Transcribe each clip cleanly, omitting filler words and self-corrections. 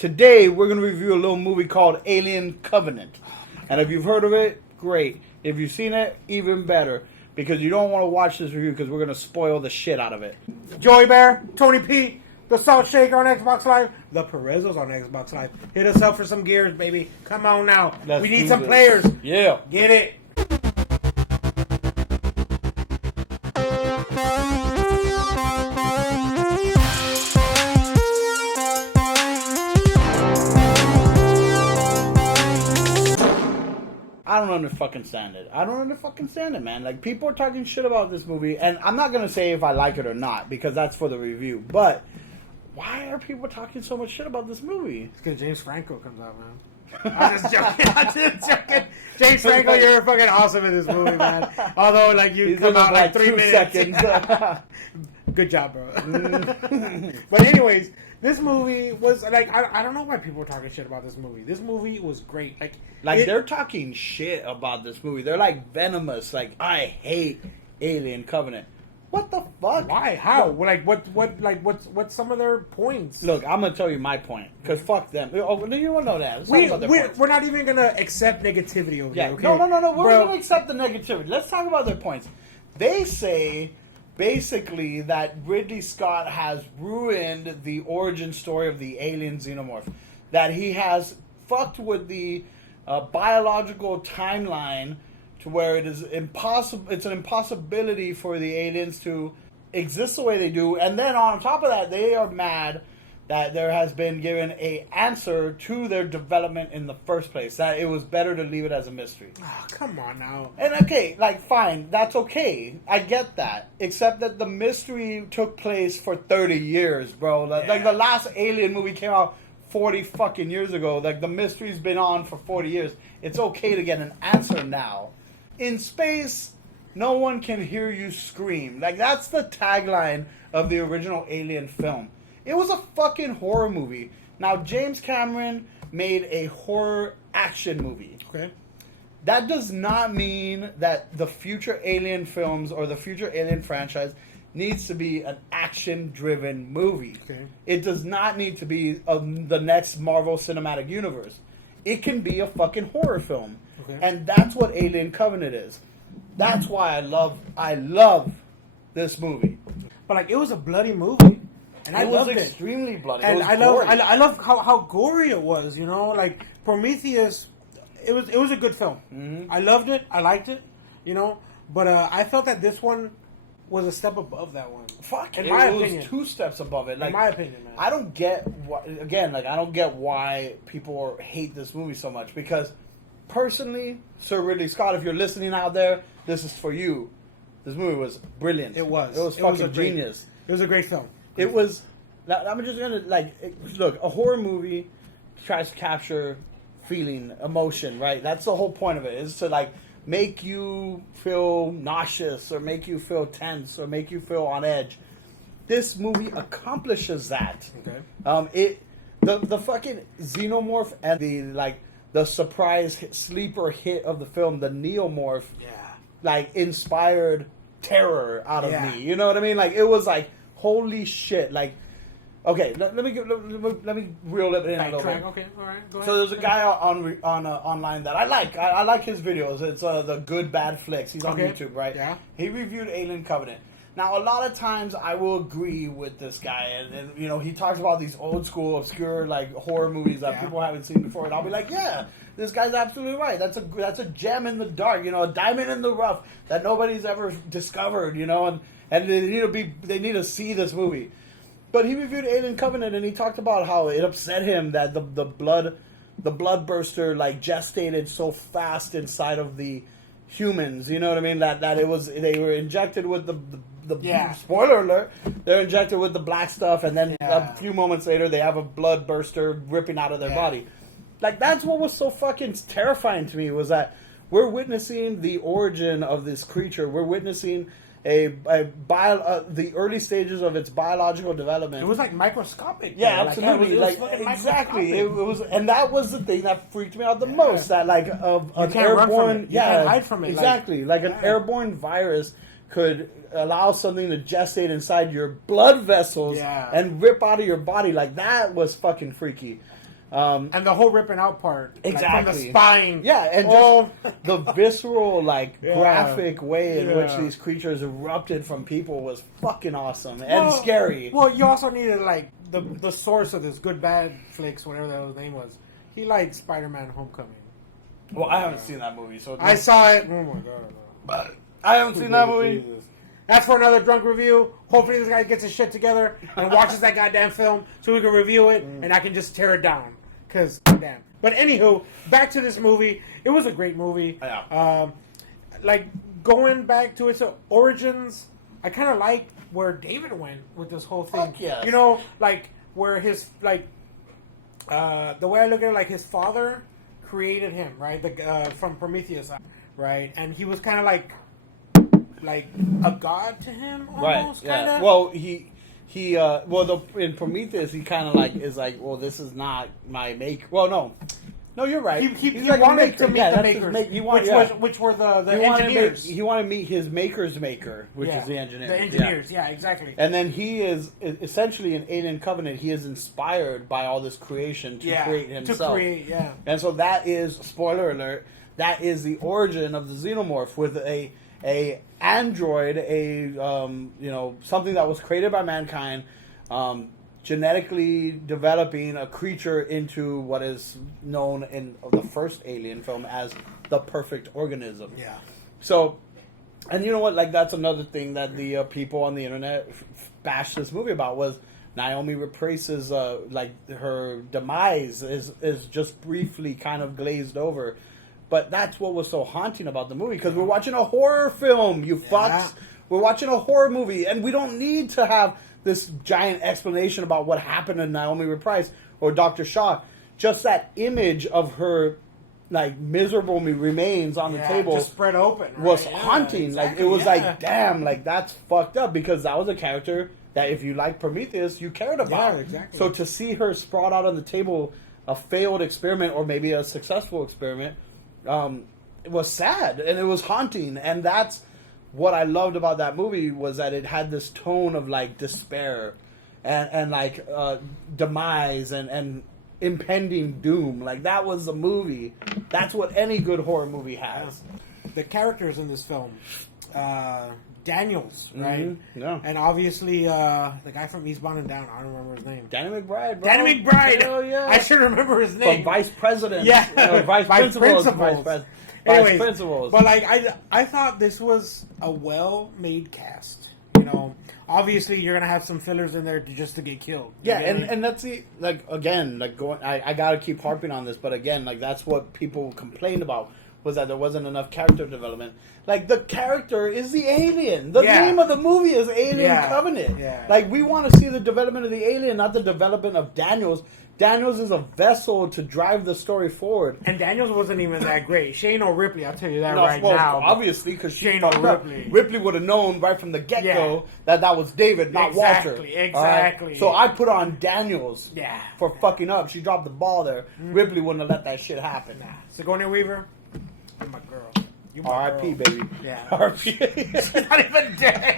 Today, we're going to review a little movie called Alien Covenant. And if you've heard of it, great. If you've seen it, even better. Because you don't want to watch this review because we're going to spoil the shit out of it. Joey Bear, Tony P, the Salt Shaker on Xbox Live, the Perezos on Xbox Live. Hit us up for some gears, baby. Come on now. We need some players. Yeah. Get it. I don't fucking stand it. I don't fucking stand it, man. Like, people are talking shit about this movie, and I'm not gonna say if I like it or not, because that's for the review, but why are people talking so much shit about this movie? It's because James Franco comes out, man. I'm just joking. James Franco, you're fucking awesome in this movie, man. Although, like, you come out like 3 minutes. Seconds. Good job, bro. But anyways, this movie was, like, I don't know why people are talking shit about this movie. This movie was great. They're talking shit about this movie. They're, like, venomous. Like, I hate Alien Covenant. What the fuck? Why? How? Like, what's some of their points? Look, I'm gonna tell you my point. Because fuck them. Oh, you want to know that. We're not even gonna accept negativity over here, okay? No. We're gonna accept the negativity. Let's talk about their points. They say, basically, that Ridley Scott has ruined the origin story of the alien xenomorph. That he has fucked with the biological timeline to where it is impossible. It's an impossibility for the aliens to exist the way they do. And then on top of that, they are mad that there has been given a answer to their development in the first place. That it was better to leave it as a mystery. Oh, come on now. And okay, like, fine, that's okay. I get that. Except that the mystery took place for 30 years, bro. Like, the last Alien movie came out 40 fucking years ago. Like, the mystery's been on for 40 years. It's okay to get an answer now. In space, no one can hear you scream. Like, that's the tagline of the original Alien film. It was a fucking horror movie. Now, James Cameron made a horror action movie. Okay. That does not mean that the future Alien films or the future Alien franchise needs to be an action-driven movie. Okay. It does not need to be the next Marvel Cinematic Universe. It can be a fucking horror film. Okay. And that's what Alien Covenant is. That's why I love this movie. But, like, it was a bloody movie. And I loved it. It was extremely bloody. And I love how gory it was, you know? Like, Prometheus, it was a good film. Mm-hmm. I loved it. I liked it, you know? But I felt that this one was a step above that one. Fuck, in my opinion. It was 2 steps above it. Like, in my opinion, man. I don't get why people hate this movie so much. Because, personally, Sir Ridley Scott, if you're listening out there, this is for you. This movie was brilliant. It was. It was fucking genius. It was a great film. It was. I'm just gonna look. A horror movie tries to capture feeling, emotion, right? That's the whole point of it. Is to make you feel nauseous, or make you feel tense, or make you feel on edge. This movie accomplishes that. Okay. The fucking xenomorph and the surprise sleeper hit of the film, the neomorph. Yeah. Inspired terror out of me. You know what I mean? Like, it was like, holy shit. Like, okay, let me reel it in a little bit. Okay, all right, go ahead. So there's a guy online that I like. I like his videos. It's the Good Bad Flicks. He's on YouTube, right? Yeah. He reviewed Alien Covenant. Now, a lot of times I will agree with this guy, and you know, he talks about these old school, obscure horror movies that people haven't seen before, and I'll be like, yeah, this guy's absolutely right. That's a gem in the dark, you know, a diamond in the rough that nobody's ever discovered, you know, and they need to see this movie. But he reviewed Alien Covenant, and he talked about how it upset him that the blood burster gestated so fast inside of the humans, you know what I mean? That they were injected with the spoiler alert, they're injected with the black stuff, and then a few moments later they have a blood burster ripping out of their body. Like, that's what was so fucking terrifying to me, was that we're witnessing the origin of this creature. We're witnessing the early stages of its biological development. It was microscopic. Yeah, absolutely. Exactly. It was, and that was the thing that freaked me out the most. That an airborne, you can't hide from it. Exactly. An airborne virus could allow something to gestate inside your blood vessels and rip out of your body. Like, that was fucking freaky. And the whole ripping out part, exactly, like from the spine, and just the visceral, graphic way in which these creatures erupted from people was fucking awesome and scary. Well, you also needed the source of this Good Bad Flicks, whatever that his name was. He liked Spider-Man: Homecoming. Well, I haven't seen that movie, so I saw it. Oh my god! But I haven't seen that movie. Jesus. That's for another drunk review. Hopefully, this guy gets his shit together and watches that goddamn film so we can review it and I can just tear it down. Because, damn. But anywho, back to this movie. It was a great movie. Yeah. Going back to its origins, I kind of like where David went with this whole thing. Fuck yes. You know, where his, the way I look at it, his father created him, right? From Prometheus, right? And he was kind of like a god to him, almost, right? kind of. Yeah. Well, in Prometheus, he kind of is well, this is not my make. Well, no, you're right. He wanted to meet the makers, which were the engineers. He wanted to meet his maker's maker, which is the engineer. The engineers, yeah, exactly. And then he is essentially in Alien Covenant. He is inspired by all this creation to create himself. And so that is, spoiler alert, that is the origin of the xenomorph with a android, something that was created by mankind, genetically developing a creature into what is known in the first Alien film as the perfect organism. Yeah. So, and you know what? That's another thing that the people on the internet bashed this movie about was Naomi Rapace's her demise is just briefly kind of glazed over. But that's what was so haunting about the movie, because we're watching a horror film, you fucks. We're watching a horror movie, and we don't need to have this giant explanation about what happened to Naomi Rapace or Dr. Shaw. Just that image of her, miserable remains on the table, just spread open, was haunting. Exactly, It was damn, that's fucked up, because that was a character that if you like Prometheus, you cared about. Yeah, exactly. So to see her sprawled out on the table, a failed experiment or maybe a successful experiment, it was sad and it was haunting, and that's what I loved about that movie, was that it had this tone of despair and demise and impending doom. That was the movie. That's what any good horror movie has. The characters in this film, Daniels, right? Mm-hmm. Yeah. And obviously the guy from Eastbound and Down, I don't remember his name. Danny McBride, bro. Danny McBride! Hell yeah. I should remember his name. From Vice President. Yeah. Vice Principals. Anyways, Principals. But I thought this was a well-made cast. Obviously you're gonna have some fillers in there just to get killed. Yeah, and that's the I gotta keep harping on this, but again, that's what people complained about, was that there wasn't enough character development. The character is the alien. The name of the movie is Alien Covenant. Yeah. We want to see the development of the alien, not the development of Daniels. Daniels is a vessel to drive the story forward. And Daniels wasn't even that great. Shane or Ripley, I'll tell you that now. Obviously, because Shane or Ripley. Ripley would have known right from the get-go that was David, not Walter. Exactly. Right? So I put on Daniels for fucking up. She dropped the ball there. Mm-hmm. Ripley wouldn't have let that shit happen. Nah. Sigourney Weaver, you're my girl. R.I.P. baby. Yeah. R.I.P. She's not even dead.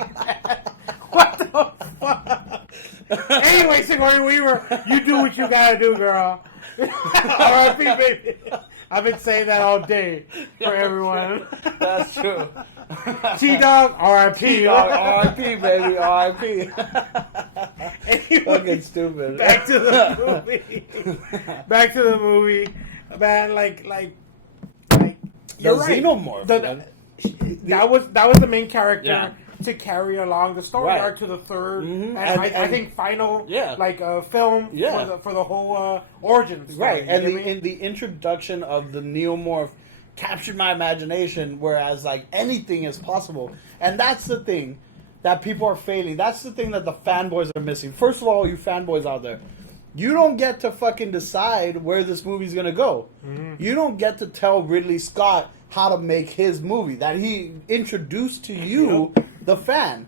What the fuck? Anyway, Sigourney Weaver, you do what you gotta do, girl. R.I.P. baby. I've been saying that all day for everyone. That's true. T-Dog, R.I.P. T-Dog, R.I.P. baby, R.I.P. Anyway, fucking stupid. Back to the movie. Man, you're right. Xenomorph. That was the main character to carry along the story arc to the third, and I think final film for the whole origin story. Right, and in the introduction of the Neomorph captured my imagination, whereas anything is possible, and that's the thing that people are failing. That's the thing that the fanboys are missing. First of all, you fanboys out there, you don't get to fucking decide where this movie's gonna go. Mm-hmm. You don't get to tell Ridley Scott how to make his movie that he introduced to you, the fan.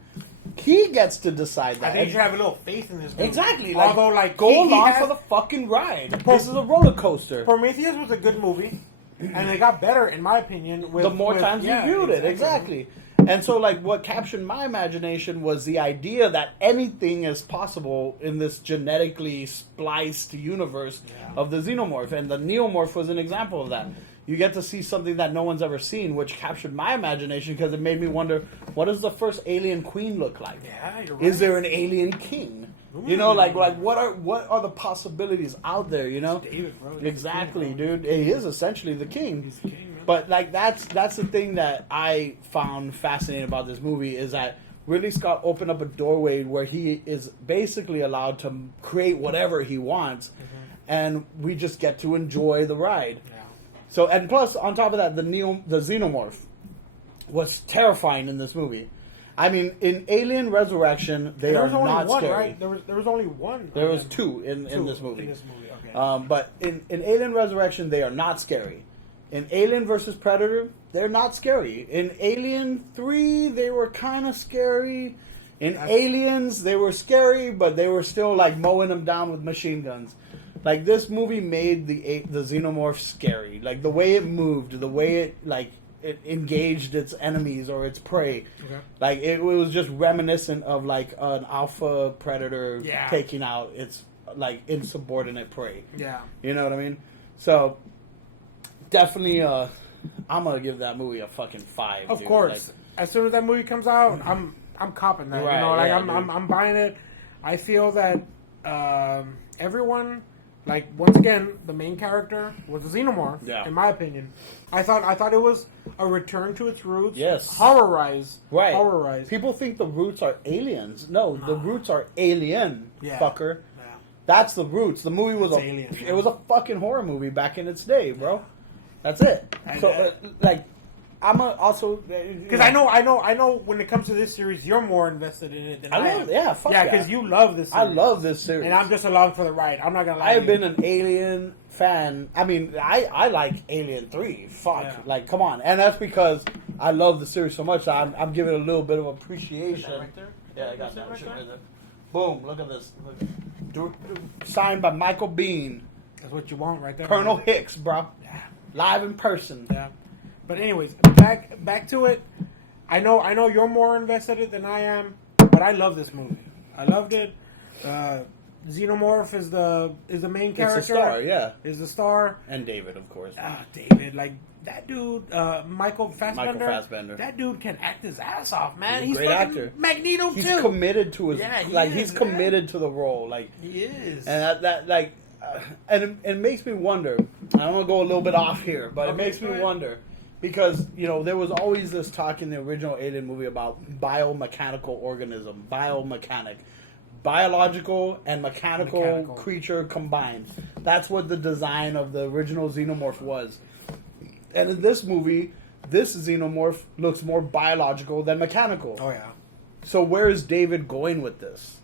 He gets to decide that. I think you should have a little faith in this movie. Exactly. Although, go along for the fucking ride. This is a roller coaster. Prometheus was a good movie, and it got better, in my opinion, with the more times you viewed it. Exactly. And so, like, what captured my imagination was the idea that anything is possible in this genetically spliced universe of the xenomorph. And the neomorph was an example of that. You get to see something that no one's ever seen, which captured my imagination because it made me wonder, what does the first alien queen look like? Yeah, you're right. Is there an alien king? You know, like what are the possibilities out there? You know, David, bro. Exactly, dude. He is essentially the king. He's the king, man. But like that's the thing that I found fascinating about this movie is that Ridley Scott opened up a doorway where he is basically allowed to create whatever he wants, and we just get to enjoy the ride. Yeah. So, and plus, on top of that, the xenomorph was terrifying in this movie. I mean, in Alien Resurrection, they are not one, scary. Right? There was only one. There was two in this movie. In this movie, okay. But in Alien Resurrection, they are not scary. In Alien vs. Predator, they're not scary. In Alien 3, they were kind of scary. In Aliens, they were scary, but they were still like mowing them down with machine guns. Like, this movie made the xenomorph scary. Like, the way it moved, the way it engaged its enemies or its prey. Okay. Like, it was just reminiscent of, like, an alpha predator taking out its, like, insubordinate prey. Yeah. You know what I mean? So, definitely, I'm going to give that movie a fucking 5. Of dude. course. Like, as soon as that movie comes out, I'm copping that. Right, you know, like yeah, I'm buying it. I feel that everyone, like, once again, the main character was a xenomorph. Yeah. In my opinion, I thought it was a return to its roots. Yes. Horror-rise. Right. Horror-rise. People think the roots are aliens. No, the roots are alien, fucker. Yeah. That's the roots. The movie was Alien, it was a fucking horror movie back in its day, bro. That's it. So, like, I'm also because I know when it comes to this series, you're more invested in it than I am. Yeah, fuck yeah. Because you love this series. I love this series, and I'm just along for the ride. I'm not gonna lie. I've been an Alien fan. I mean, I like Alien 3. Fuck, Yeah. like, come on, and that's because I love the series so much. I'm giving it a little bit of appreciation. Right there? Yeah, I got that Right shit there? right there. Boom! Look at this. Look. Signed by Michael Bean, That's what you want right there. Colonel Hicks, bro. Yeah. Live in person. Yeah. But anyways, back to it. I know you're more invested in it than I am, but I love this movie. I loved it. Xenomorph is the main character. It's the star, yeah. Is the star. And David, of course. David, like that dude, Michael Fassbender. Michael Fassbender. That dude can act his ass off, man. He's a great fucking actor. Magneto He's too. committed to his he's is, committed to the role, like He is. and that like and it makes me wonder. I'm gonna go a little bit off here, but it makes me wonder because there was always this talk in the original Alien movie about biomechanical organism, biomechanic, biological and mechanical creature combined. That's what the design of the original xenomorph was. And in this movie, this xenomorph looks more biological than mechanical. Oh yeah. So where is David going with this?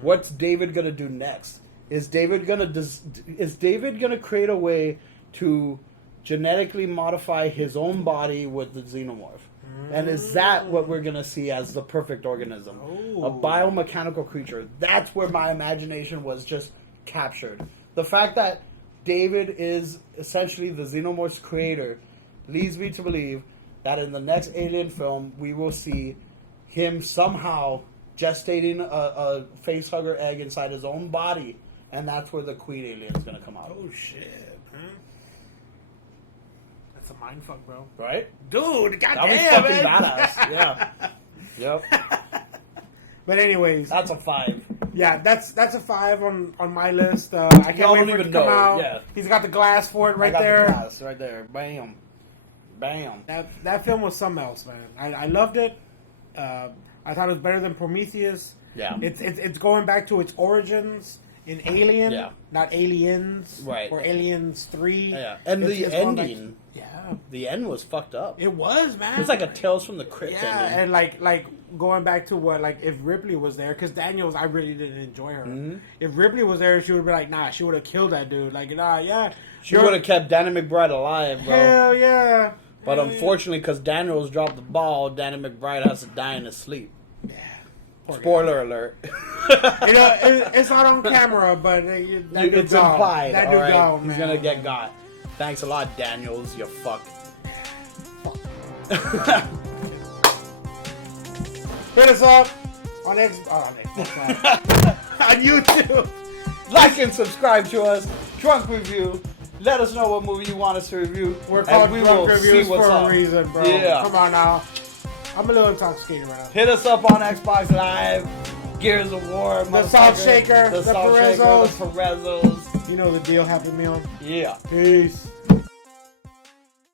What's David gonna do next? Is David gonna create a way to genetically modify his own body with the xenomorph? And is that what we're gonna see as the perfect organism? A biomechanical creature. That's where my imagination was just captured. The fact that David is essentially the xenomorph's creator leads me to believe that in the next Alien film we will see him somehow gestating a facehugger egg inside his own body, and that's where the queen alien is going to come out. Oh shit, man. That's a mindfuck, bro. Right? Dude, That'll be goddamn, fucking man. badass. Yeah. Yep. But anyways, That's a 5. yeah, that's a 5 on my list. I can't Y'all wait don't for it to even come know, out. yeah. He's got the glass for it right I got there. the glass right there. Bam. Bam. That film was something else, man. I loved it. I thought it was better than Prometheus. Yeah. It's going back to its origins in Alien, not Aliens, Right. or Aliens 3. Yeah. And It's the going back- ending, yeah, the end was fucked up. it was, man. It's like a Tales from the Crypt yeah, ending. and like going back to what, like, if Ripley was there, because Daniels, I really didn't enjoy her. Mm-hmm. If Ripley was there, she would be like, nah, she would have killed that dude. Like, nah, yeah, She would have kept Danny McBride alive, bro. hell yeah. But Hell unfortunately, because Daniels dropped the ball, Danny McBride has to die in his sleep. yeah. Poor guy. Spoiler alert. It's not on camera, but that dude It's gone. implied. That All dude right, gone, he's man. gonna get got. Thanks a lot, Daniels. You fuck. Hit us up on on YouTube. Like and subscribe to us. Drunk Review. Let us know what movie you want us to review. We're called Drunk Reviews for a up. reason, bro. Yeah. Come on now. I'm a little intoxicated right now. Hit us up on Xbox Live. Gears of War. The Salt Shaker. The Salt Perezos. Shaker. The Perezos. You know the deal, Happy Meal. Yeah. Peace.